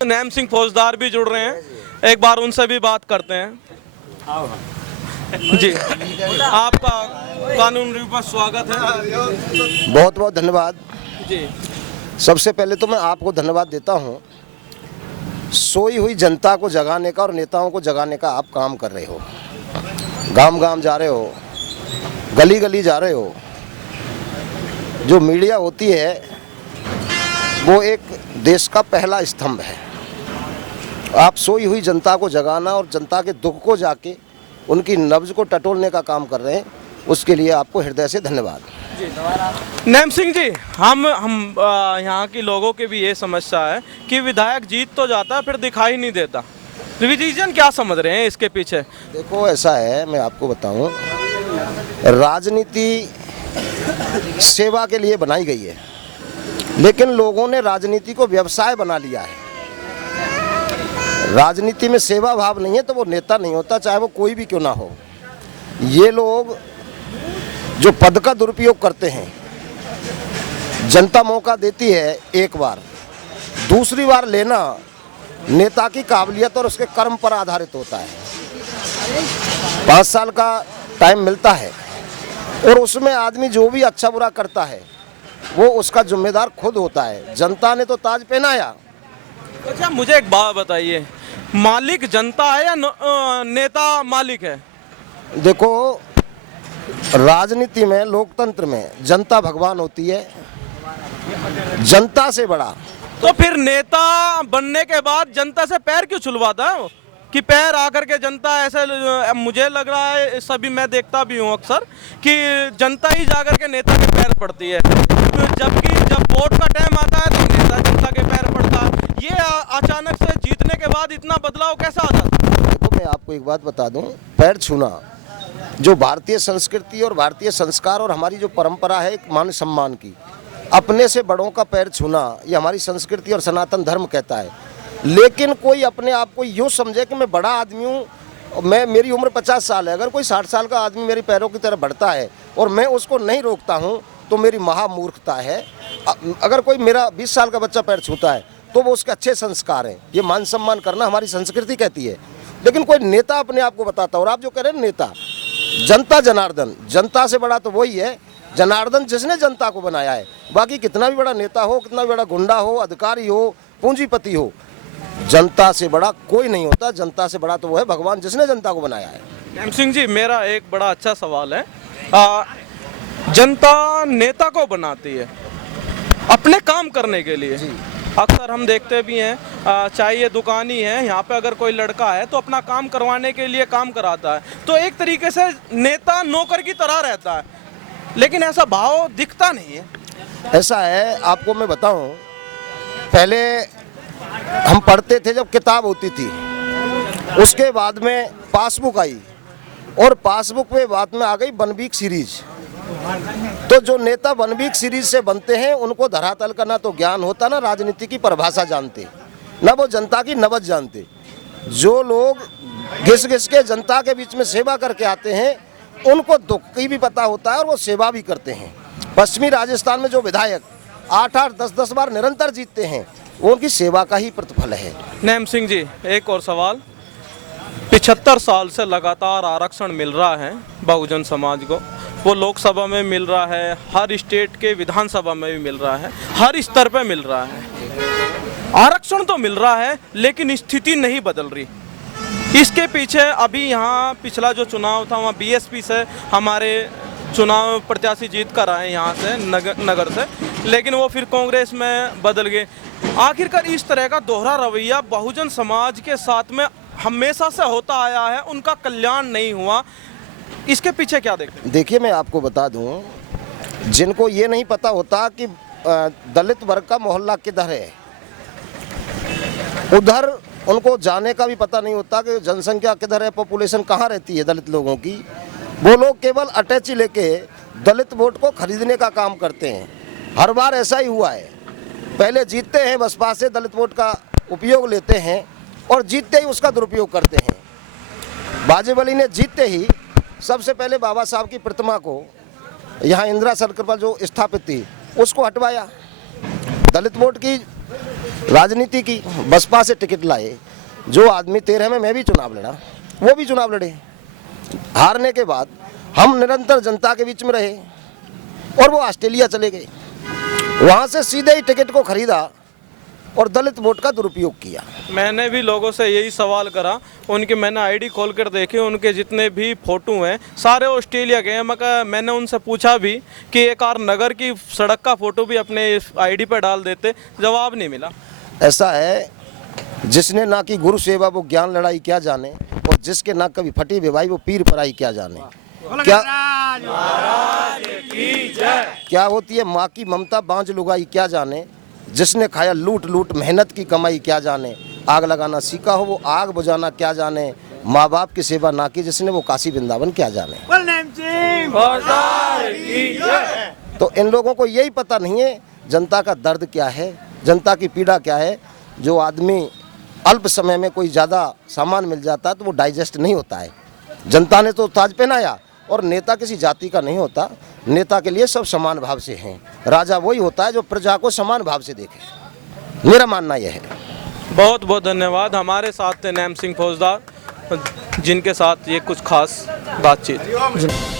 NAM Singh फौजदार भी जुड़ रहे हैं, एक बार उनसे भी बात करते हैं। जी, आपका कानून रिव्यू पर स्वागत है। बहुत बहुत धन्यवाद जी, सबसे पहले तो मैं आपको धन्यवाद देता हूं, सोई हुई जनता को जगाने का और नेताओं को जगाने का आप काम कर रहे हो। गांव गांव जा रहे हो, गली गली जा रहे हो। जो मीडिया होती है वो एक देश का पहला स्तंभ है। आप सोई हुई जनता को जगाना और जनता के दुख को जाके उनकी नब्ज को टटोलने का काम कर रहे हैं, उसके लिए आपको हृदय से धन्यवाद। नैम सिंह जी, हम यहाँ के लोगों की भी ये समस्या है कि विधायक जीत तो जाता है फिर दिखाई नहीं देता। रीजन क्या समझ रहे हैं इसके पीछे? देखो ऐसा है, मैं आपको बताऊं, राजनीति सेवा के लिए बनाई गई है, लेकिन लोगों ने राजनीति को व्यवसाय बना लिया है। राजनीति में सेवा भाव नहीं है तो वो नेता नहीं होता, चाहे वो कोई भी क्यों ना हो। ये लोग जो पद का दुरुपयोग करते हैं, जनता मौका देती है एक बार, दूसरी बार लेना नेता की काबिलियत और उसके कर्म पर आधारित होता है। 5 साल का टाइम मिलता है और उसमें आदमी जो भी अच्छा बुरा करता है वो उसका जिम्मेदार खुद होता है। जनता ने तो ताज पहनाया। अच्छा, मुझे एक बात बताइए, मालिक जनता है या नेता मालिक है? देखो, राजनीति में, लोकतंत्र में जनता भगवान होती है, जनता से बड़ा। तो फिर नेता बनने के बाद जनता से पैर क्यों छुलवाता है वो? कि पैर आकर के जनता ऐसे, मुझे लग रहा है, सभी मैं देखता भी हूँ अक्सर कि जनता ही जाकर के नेता के पैर पड़ती है, जबकि जब वोट का टाइम आता है तो नेता जनता के पैर पड़ता है। ये अचानक से जीतने के बाद इतना बदलाव कैसा आ जाता है? देखो, मैं आपको एक बात बता दूं, पैर छूना जो भारतीय संस्कृति और भारतीय संस्कार और हमारी जो परंपरा है एक मान सम्मान की, अपने से बड़ों का पैर छूना ये हमारी संस्कृति और सनातन धर्म कहता है। लेकिन कोई अपने आप को यूँ समझे कि मैं बड़ा आदमी हूँ, मेरी उम्र 50 साल है, अगर कोई 60 साल का आदमी मेरे पैरों की तरफ बढ़ता है और मैं उसको नहीं रोकता हूँ तो मेरी महामूर्खता है। अगर कोई मेरा 20 साल का बच्चा पैर छूता है तो वो उसके अच्छे संस्कार हैं। ये मान सम्मान करना हमारी संस्कृति कहती है। लेकिन कोई नेता अपने आप को बताता, और आप जो कह रहे हैं नेता, जनता जनार्दन, जनता से बड़ा तो वही है जनार्दन जिसने जनता को बनाया है। बाकी कितना भी बड़ा नेता हो, कितना भी बड़ा गुंडा हो, अधिकारी हो, पूंजीपति हो, जनता से बड़ा कोई नहीं होता। जनता से बड़ा तो वो है भगवान जिसने जनता को बनाया है। नैम सिंह जी, मेरा एक बड़ा अच्छा सवाल है। जनता नेता को बनाती है अपने काम करने के लिए। अक्सर हम देखते भी हैं, चाहे ये दुकान ही है, यहाँ पे अगर कोई लड़का है तो अपना काम करवाने के लिए काम कराता है, तो एक तरीके से नेता नौकर की तरह रहता है, लेकिन ऐसा भाव दिखता नहीं है। ऐसा है, आपको मैं बताऊं, पहले हम पढ़ते थे जब किताब होती थी, उसके बाद में पासबुक आई और पासबुक में बाद में आ गई बनबीक सीरीज। तो जो नेता बनबीक सीरीज से बनते हैं उनको धरातल का ना तो ज्ञान होता, ना राजनीति की परिभाषा जानते, ना वो जनता की नब्ज जानते। जो लोग घिस घिस के जनता के बीच में सेवा करके आते हैं उनको दुख की भी पता होता है और वो सेवा भी करते हैं। पश्चिमी राजस्थान में जो विधायक 8-8, 10-10 बार निरंतर जीतते हैं वो उनकी सेवा का ही प्रतिफल है। नैम सिंह जी, एक और सवाल। 75 साल से लगातार आरक्षण मिल रहा है बहुजन समाज को, वो लोकसभा में मिल रहा है, हर स्टेट के विधानसभा में भी मिल रहा है, हर स्तर पे मिल रहा है। आरक्षण तो मिल रहा है लेकिन स्थिति नहीं बदल रही। इसके पीछे अभी यहाँ पिछला जो चुनाव था वहाँ बीएसपी से हमारे चुनाव प्रत्याशी जीत कर आए यहाँ से नगर से, लेकिन वो फिर कांग्रेस में बदल गए। आखिरकार इस तरह का दोहरा रवैया बहुजन समाज के साथ में हमेशा से होता आया है, उनका कल्याण नहीं हुआ। इसके पीछे क्या देखते हैं? देखिए, मैं आपको बता दूं, जिनको ये नहीं पता होता कि दलित वर्ग का मोहल्ला किधर है, उधर उनको जाने का भी पता नहीं होता कि जनसंख्या किधर है, पॉपुलेशन कहाँ रहती है दलित लोगों की। वो लोग केवल अटैची लेके दलित वोट को खरीदने का काम करते हैं। हर बार ऐसा ही हुआ है, पहले जीतते हैं, बसपा से दलित वोट का उपयोग लेते हैं और जीतते ही उसका दुरुपयोग करते हैं। बाजेबली ने जीतते ही सबसे पहले बाबा साहब की प्रतिमा को यहाँ इंदिरा सर्कल पर जो स्थापित थी उसको हटवाया। दलित वोट की राजनीति की, बसपा से टिकट लाए जो आदमी 13 में मैं भी चुनाव लड़ा, वो भी चुनाव लड़े। हारने के बाद हम निरंतर जनता के बीच में रहे और वो ऑस्ट्रेलिया चले गए। वहाँ से सीधे ही टिकट को खरीदा और दलित वोट का दुरुपयोग किया। मैंने भी लोगों से यही सवाल करा, उनकी मैंने आईडी खोल कर देखी, उनके जितने भी फोटो हैं सारे ऑस्ट्रेलिया के हैं। मैंने उनसे पूछा भी कि एक और नगर की सड़क का फोटो भी अपने आईडी पर डाल देते, जवाब नहीं मिला। ऐसा है, जिसने ना की गुरु सेवा वो ज्ञान लड़ाई क्या जाने, और जिसके ना कभी फटी बेवाई वो पीर पराई क्या जाने। क्या होती है माँ की ममता बांझ लुगाई क्या जाने, जिसने खाया लूट लूट मेहनत की कमाई क्या जाने। आग लगाना सीखा हो वो आग बुझाना क्या जाने, माँ बाप की सेवा ना की जिसने वो काशी वृंदावन क्या जाने। तो इन लोगों को यही पता नहीं है जनता का दर्द क्या है, जनता की पीड़ा क्या है। जो आदमी अल्प समय में कोई ज़्यादा सामान मिल जाता है तो वो डाइजेस्ट नहीं होता है। जनता ने तो ताज पहनाया, और नेता किसी जाति का नहीं होता, नेता के लिए सब समान भाव से हैं। राजा वही होता है जो प्रजा को समान भाव से देखे, मेरा मानना यह है। बहुत बहुत धन्यवाद। हमारे साथ थे नैम सिंह फौजदार, जिनके साथ ये कुछ खास बातचीत।